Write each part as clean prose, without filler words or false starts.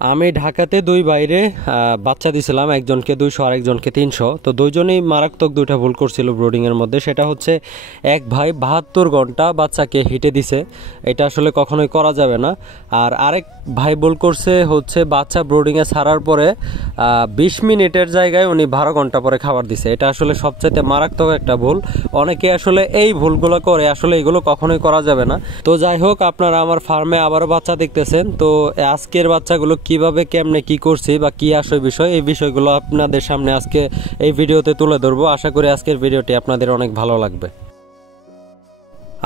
আমি ঢাকাতে দুই বাইরে বাচ্চা দিছিলাম, একজনকে 200 আর একজনকে 300। তো দুইজনেই মারাত্মক দুইটা ভুল করছিল ব্রোডিংয়ের মধ্যে। সেটা হচ্ছে এক ভাই 72 ঘন্টা বাচ্চাকে হিটে দিছে, এটা আসলে কখনোই করা যাবে না। আর আরেক ভাই ভুল করছে হচ্ছে বাচ্চা ব্রোডিংয়ে ছাড়ার পরে 20 মিনিটের জায়গায় উনি 12 ঘন্টা পরে খাবার দিছে। এটা আসলে সবচাইতে মারাত্মক একটা ভুল। অনেকে আসলে এই ভুলগুলো করে, আসলে এগুলো কখনোই করা যাবে না। তো যাই হোক, আপনারা আমার ফার্মে আবারও বাচ্চা দেখতেছেন। তো আজকের বাচ্চাগুলো কিভাবে কেমনে কি করছি বা কি আসল বিষয়, এই বিষয়গুলো আপনাদের সামনে আজকে এই ভিডিওতে তুলে ধরবো। আশা করি আজকের ভিডিওটি আপনাদের অনেক ভালো লাগবে।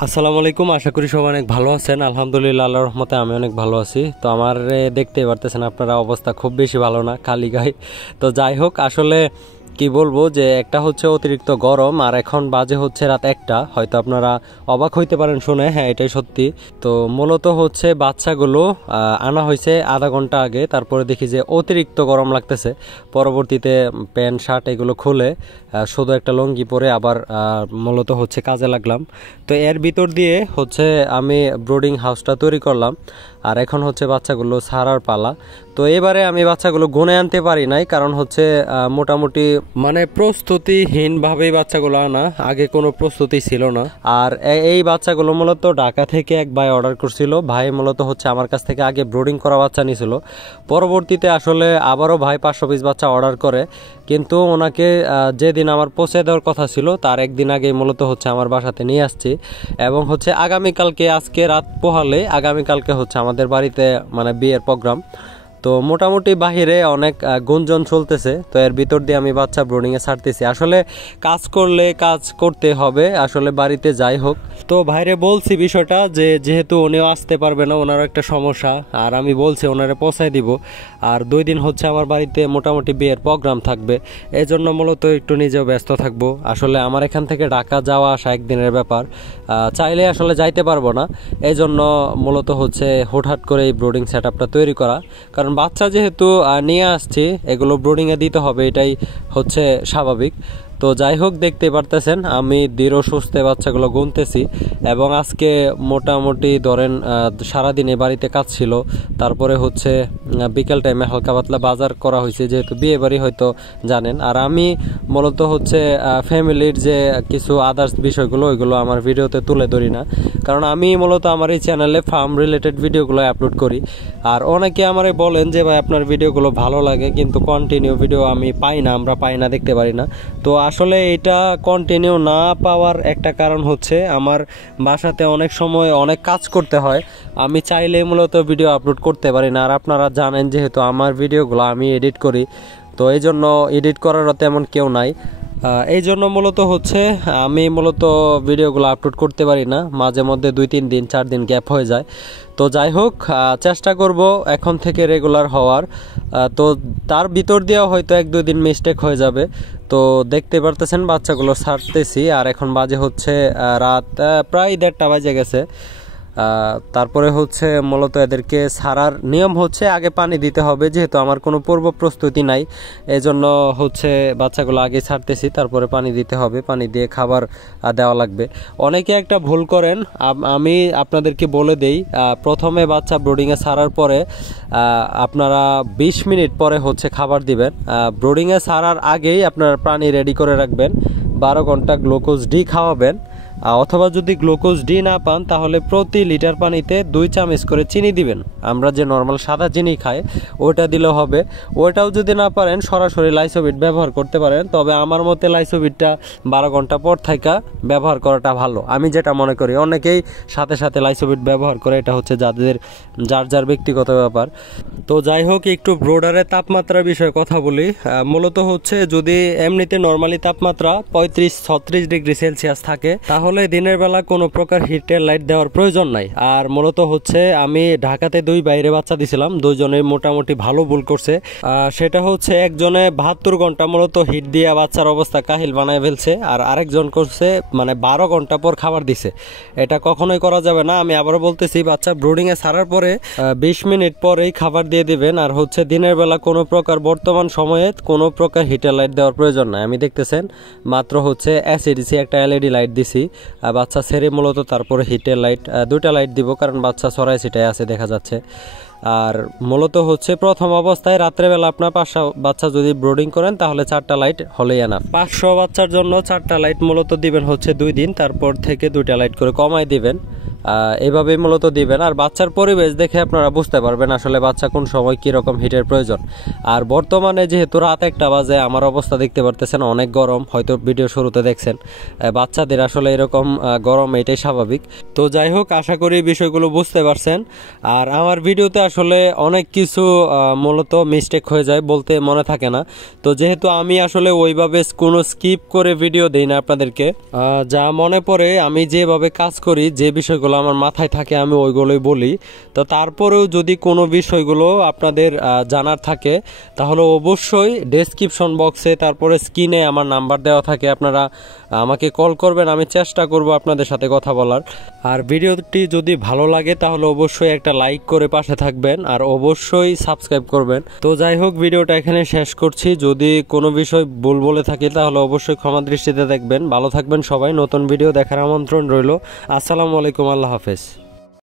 আসসালামু আলাইকুম, আশা করি সবাই অনেক ভালো আছেন। আলহামদুলিল্লাহ, আল্লাহর রহমতে আমি অনেক ভালো আছি। তো আমার দেখতেই পারতেছেন আপনারা, অবস্থা খুব বেশি ভালো না, খালি গায়ে। তো যাই হোক, আসলে কি বলবো যে একটা হচ্ছে অতিরিক্ত গরম, আর এখন বাজে হচ্ছে রাত 1টা। হয়তো আপনারা অবাক হইতে পারেন শুনে, হ্যাঁ এটাই সত্যি। তো মূলত হচ্ছে বাচ্চাগুলো আনা হয়েছে আধা ঘন্টা আগে, তারপরে দেখি যে অতিরিক্ত গরম লাগতেছে। পরবর্তীতে প্যান্ট শার্ট এগুলো খুলে শুধু একটা লুঙ্গি পরে আবার মূলত হচ্ছে কাজে লাগলাম। তো এর ভিতর দিয়ে হচ্ছে আমি ব্রোডিং হাউসটা তৈরি করলাম, আর এখন হচ্ছে বাচ্চাগুলো ছাড়ার পালা। তো এবারে আমি বাচ্চাগুলো গুনে আনতে পারি নাই, কারণ হচ্ছে মোটামুটি মানে প্রস্তুতিহীনভাবেই বাচ্চাগুলো আনা, আগে কোনো প্রস্তুতি ছিল না। আর এই বাচ্চাগুলো মূলত ঢাকা থেকে এক ভাই অর্ডার করছিল। ভাই মূলত হচ্ছে আমার কাছ থেকে আগে ব্রোডিং করা বাচ্চা নিয়েছিল। পরবর্তীতে আসলে আবারও ভাই 500 পিস বাচ্চা অর্ডার করে, কিন্তু ওনাকে যেদিন আমার পৌঁছে দেওয়ার কথা ছিল তার একদিন আগেই মূলত হচ্ছে আমার বাসাতে নিয়ে আসছি। এবং হচ্ছে আগামীকালকে, আজকে রাত পোহালে আগামীকালকে হচ্ছে আমাদের বাড়িতে মানে বিয়ের প্রোগ্রাম। তো মোটামুটি বাহিরে অনেক গুঞ্জন চলতেছে। তো এর ভিতর দিয়ে আমি বাচ্চা ব্রোডিংয়ে ছাড়তেছি। আসলে কাজ করলে কাজ করতে হবে, আসলে বাড়িতে যাই হোক। তো ভাইরে বলছি বিষয়টা, যে যেহেতু উনিও আসতে পারবে না, ওনারও একটা সমস্যা, আর আমি বলছি ওনারে পৌঁছায় দিব। আর 2 দিন হচ্ছে আমার বাড়িতে মোটামুটি বিয়ের প্রোগ্রাম থাকবে, এই জন্য মূলত একটু নিজেও ব্যস্ত থাকবো। আসলে আমার এখান থেকে ঢাকা যাওয়া আসা একদিনের ব্যাপার, চাইলে আসলে যাইতে পারবো না। এই জন্য মূলত হচ্ছে হুটহাট করে এই ব্রোডিং সেট আপটা তৈরি করা। কারণ বাচ্চা যেহেতু নিয়ে আসছি, এগুলো ব্রোডিংয়ে দিতে হবে, এটাই হচ্ছে স্বাভাবিক। তো যাই হোক, দেখতে পারতেছেন আমি দৃঢ় সুস্থে বাচ্চাগুলো গুনতেছি। এবং আজকে মোটামুটি ধরেন সারাদিনে বাড়িতে কাজ ছিল, তারপরে হচ্ছে বিকেল টাইমে হালকা পাতলা বাজার করা হয়েছে, যেহেতু বিয়ে বাড়ি হয়তো জানেন। আর আমি মূলত হচ্ছে ফ্যামিলির যে কিছু আদার্স বিষয়গুলো, ওইগুলো আমার ভিডিওতে তুলে ধরি না, কারণ আমি মূলত আমার এই চ্যানেলে ফার্ম রিলেটেড ভিডিওগুলো আপলোড করি। আর অনেকে আমারে বলেন যে ভাই আপনার ভিডিওগুলো ভালো লাগে, কিন্তু কন্টিনিউ ভিডিও আমি পাই না, আমরা পাই না, দেখতে পারি না। তো আসলে এটা কন্টিনিউ না পাওয়ার একটা কারণ হচ্ছে আমার বাসাতে অনেক সময় অনেক কাজ করতে হয়, আমি চাইলে মূলত ভিডিও আপলোড করতে পারি না। আর আপনারা জানেন যেহেতু আমার ভিডিওগুলো আমি এডিট করি, তো এই জন্য এডিট করারও তেমন কেউ নাই। এই জন্য মূলত হচ্ছে আমি মূলত ভিডিওগুলো আপলোড করতে পারি না, মাঝে মধ্যে 2-3 দিন 4 দিন গ্যাপ হয়ে যায়। তো যাই হোক, চেষ্টা করব এখন থেকে রেগুলার হওয়ার। তো তার ভিতর দিয়েও হয়তো 1-2 দিন মিস্টেক হয়ে যাবে। তো দেখতে পারতেছেন বাচ্চাগুলো ছাড়তেছি, আর এখন বাজে হচ্ছে রাত প্রায় 1:30 বাজে গেছে। তারপরে হচ্ছে মূলত এদেরকে ছাড়ার নিয়ম হচ্ছে আগে পানি দিতে হবে, যেহেতু আমার কোনো পূর্ব প্রস্তুতি নাই, এজন্য হচ্ছে বাচ্চাগুলো আগে ছাড়তেছি, তারপরে পানি দিতে হবে, পানি দিয়ে খাবার দেওয়া লাগবে। অনেকে একটা ভুল করেন, আমি আপনাদেরকে বলে দেই, প্রথমে বাচ্চা ব্রোডিংয়ে ছাড়ার পরে আপনারা 20 মিনিট পরে হচ্ছে খাবার দিবেন। ব্রোডিংয়ে ছাড়ার আগেই আপনারা পানি রেডি করে রাখবেন, 12 ঘন্টা গ্লুকোজ ডি খাওয়াবেন। অথবা যদি গ্লুকোজ ডি না পান, তাহলে প্রতি লিটার পানিতে 2 চামচ করে চিনি দিবেন। আমরা যে নর্মাল সাদা চিনি খাই ওইটা দিলেও হবে। ওইটাও যদি না পারেন, সরাসরি লাইসোবিট ব্যবহার করতে পারেন, তবে আমার মতে লাইসোবিটটা 12 ঘন্টা পর থেকে ব্যবহার করাটা ভালো, আমি যেটা মনে করি। অনেকেই সাথে সাথে লাইসোবিট ব্যবহার করে, এটা হচ্ছে যাদের যার ব্যক্তিগত ব্যাপার। তো যাই হোক, একটু ব্রোডারের তাপমাত্রার বিষয়ে কথা বলি। মূলত হচ্ছে যদি এমনিতে নর্মালি তাপমাত্রা 35-36 ডিগ্রি সেলসিয়াস থাকে, তাহলে দিনের বেলা কোনো প্রকার হিটের লাইট দেওয়ার প্রয়োজন নাই। আর মূলত হচ্ছে আমি ঢাকাতে 2 বাইরে বাচ্চা দিছিলাম, 2 জনে মোটামুটি ভালো ভুল করছে। সেটা হচ্ছে একজনে 72 ঘন্টা মূলত হিট দিয়ে বাচ্চার অবস্থা কাহিল বানায় ফেলছে, আর আরেকজন করছে মানে 12 ঘন্টা পর খাবার দিছে। এটা কখনোই করা যাবে না। আমি আবারও বলতেছি, বাচ্চা ব্রোডিংয়ে ছাড়ার পরে 20 মিনিট পরেই খাবার দিয়ে দিবেন। আর হচ্ছে দিনের বেলা কোনো প্রকার, বর্তমান সময়ে কোনো প্রকার হিটার লাইট দেওয়ার প্রয়োজন নাই। আমি দেখতেছেন মাত্র হচ্ছে এসিডিসি একটা এলইডি লাইট দিছি বাচ্চা ছেড়ে, মূলত তারপরে হিটের লাইট 2টা লাইট দিব, কারণ বাচ্চা ছড়াই ছিটায় আছে দেখা যাচ্ছে। আর মূলত হচ্ছে প্রথম অবস্থায় রাত্রেবেলা আপনার 5টা বাচ্চা যদি ব্রোডিং করেন তাহলে 4টা লাইট হলেই এনাফ। 500 বাচ্চার জন্য 4টা লাইট মূলত দিবেন হচ্ছে 2 দিন, তারপর থেকে 2টা লাইট করে কমাই দিবেন, এইভাবেই মূলত দিবেন। আর বাচ্চার পরিবেশ দেখে আপনারা বুঝতে পারবেন আসলে বাচ্চা কোন সময় কীরকম হিটের প্রয়োজন। আর বর্তমানে যেহেতু রাত 1টা বাজে, আমার অবস্থা দেখতে পারতেছেন অনেক গরম, হয়তো ভিডিও শুরুতে দেখছেন বাচ্চাদের আসলে এরকম গরম, এটাই স্বাভাবিক। তো যাই হোক, আশা করি বিষয়গুলো বুঝতে পারছেন। আর আমার ভিডিওতে আসলে অনেক কিছু মূলত মিস্টেক হয়ে যায়, বলতে মনে থাকে না। তো যেহেতু আমি আসলে ওইভাবে কোনো স্কিপ করে ভিডিও দিই না আপনাদেরকে, যা মনে পড়ে আমি যেভাবে কাজ করি, যে বিষয়গুলো আমার মাথায় থাকে আমি ওইগুলোই বলি। তো তারপরেও যদি কোনো বিষয়গুলো আপনাদের জানার থাকে তাহলে অবশ্যই ডেসক্রিপশন বক্সে তারপরে স্ক্রিনে আমার নাম্বার দেওয়া থাকে, আপনারা আমাকে কল করবেন, আমি চেষ্টা করব আপনাদের সাথে কথা বলার। আর ভিডিওটি যদি ভালো লাগে তাহলে অবশ্যই একটা লাইক করে পাশে থাকবেন, আর অবশ্যই সাবস্ক্রাইব করবেন। তো যাই হোক, ভিডিওটা এখানে শেষ করছি। যদি কোনো বিষয় ভুল বলে থাকি তাহলে অবশ্যই ক্ষমা দৃষ্টিতে দেখবেন। ভালো থাকবেন সবাই। নতুন ভিডিও দেখার আমন্ত্রণ রইল। আসসালামু আলাইকুম, আল্লাহ হাফেজ।